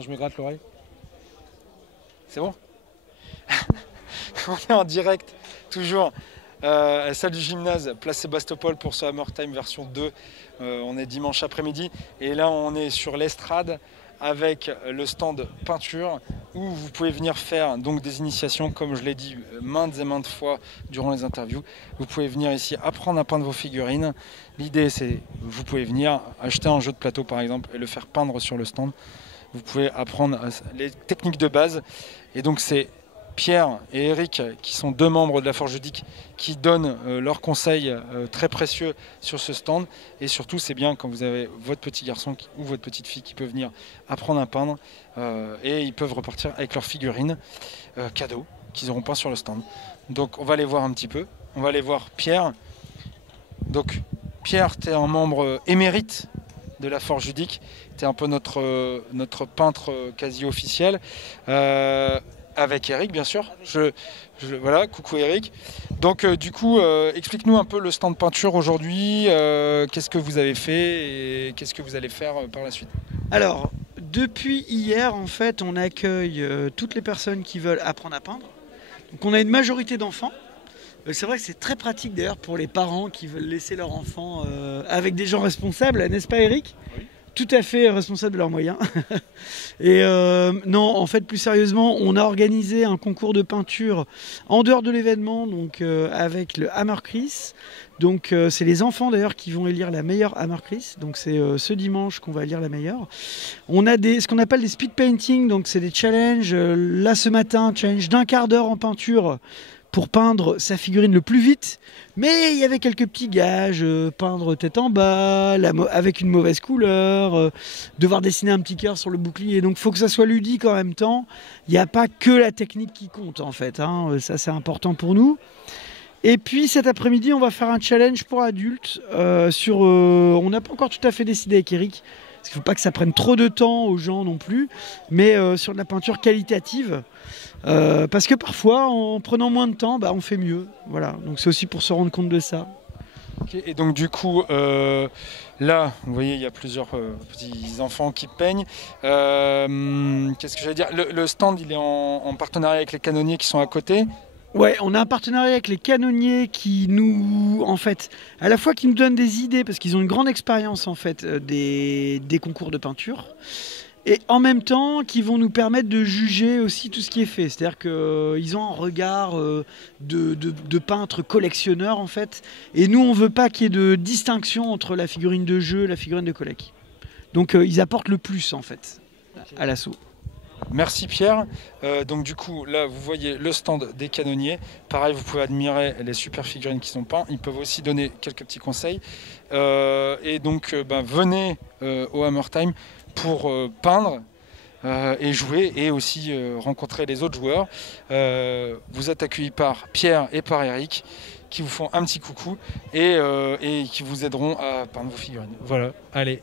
Je me gratte l'oreille. C'est bon? On est en direct, toujours, à la salle du gymnase, place Sébastopol pour ce Hammer Time version 2. On est dimanche après-midi et là on est sur l'estrade avec le stand peinture où vous pouvez venir faire donc des initiations, comme je l'ai dit maintes et maintes fois durant les interviews. Vous pouvez venir ici apprendre à peindre vos figurines. L'idée c'est vous pouvez venir acheter un jeu de plateau par exemple et le faire peindre sur le stand. Vous pouvez apprendre les techniques de base. Et donc c'est Pierre et Eric, qui sont deux membres de la Forge Ludique, qui donnent leurs conseils très précieux sur ce stand. Et surtout, c'est bien quand vous avez votre petit garçon ou votre petite fille qui peut venir apprendre à peindre. Et ils peuvent repartir avec leurs figurines cadeaux qu'ils auront peint sur le stand. Donc on va aller voir un petit peu. On va aller voir Pierre. Donc Pierre, tu es un membre émérite de la Forge Ludique. Tu es un peu notre peintre quasi officiel. Avec Eric, bien sûr. Voilà, coucou Eric. Donc du coup, explique-nous un peu le stand peinture aujourd'hui. Qu'est-ce que vous avez fait et qu'est-ce que vous allez faire par la suite? Alors, depuis hier, en fait, on accueille toutes les personnes qui veulent apprendre à peindre. Donc on a une majorité d'enfants. C'est vrai que c'est très pratique d'ailleurs pour les parents qui veulent laisser leur enfant avec des gens responsables, n'est-ce pas Eric? Oui. Tout à fait responsable de leurs moyens. Et non, en fait, plus sérieusement, on a organisé un concours de peinture en dehors de l'événement, donc avec le Hammer Chris. Donc c'est les enfants d'ailleurs qui vont élire la meilleure Hammer Chris. Donc c'est ce dimanche qu'on va élire la meilleure. On a ce qu'on appelle des speed painting, donc c'est des challenges. Là ce matin, challenge d'1 quart d'heure en peinture pour peindre sa figurine le plus vite, mais il y avait quelques petits gages, peindre tête en bas, avec une mauvaise couleur, devoir dessiner un petit cœur sur le bouclier, donc il faut que ça soit ludique en même temps. Il n'y a pas que la technique qui compte en fait, hein. Ça c'est important pour nous. Et puis cet après-midi on va faire un challenge pour adultes, on n'a pas encore tout à fait décidé avec Eric, parce qu'il ne faut pas que ça prenne trop de temps aux gens non plus, mais sur de la peinture qualitative. Parce que parfois, en prenant moins de temps, on fait mieux. Voilà. Donc c'est aussi pour se rendre compte de ça. Okay. Et donc du coup, là, vous voyez, il y a plusieurs petits enfants qui peignent. Qu'est-ce que j'allais dire? Le stand, il est en partenariat avec les canonniers qui sont à côté. Ouais, on a un partenariat avec les canonniers qui nous, en fait, à la fois qui nous donnent des idées parce qu'ils ont une grande expérience en fait des concours de peinture. Et en même temps, qui vont nous permettre de juger aussi tout ce qui est fait. C'est-à-dire qu'ils ont un regard de peintre collectionneur, en fait. Et nous, on ne veut pas qu'il y ait de distinction entre la figurine de jeu et la figurine de collect. Donc, ils apportent le plus, en fait, à l'assaut. Merci Pierre. Donc du coup, là, vous voyez le stand des canonniers. Pareil, vous pouvez admirer les super figurines qui sont peintes. Ils peuvent aussi donner quelques petits conseils. Et donc, venez au Hammer Time pour peindre et jouer et aussi rencontrer les autres joueurs. Vous êtes accueillis par Pierre et par Eric qui vous font un petit coucou et qui vous aideront à peindre vos figurines. Voilà, allez.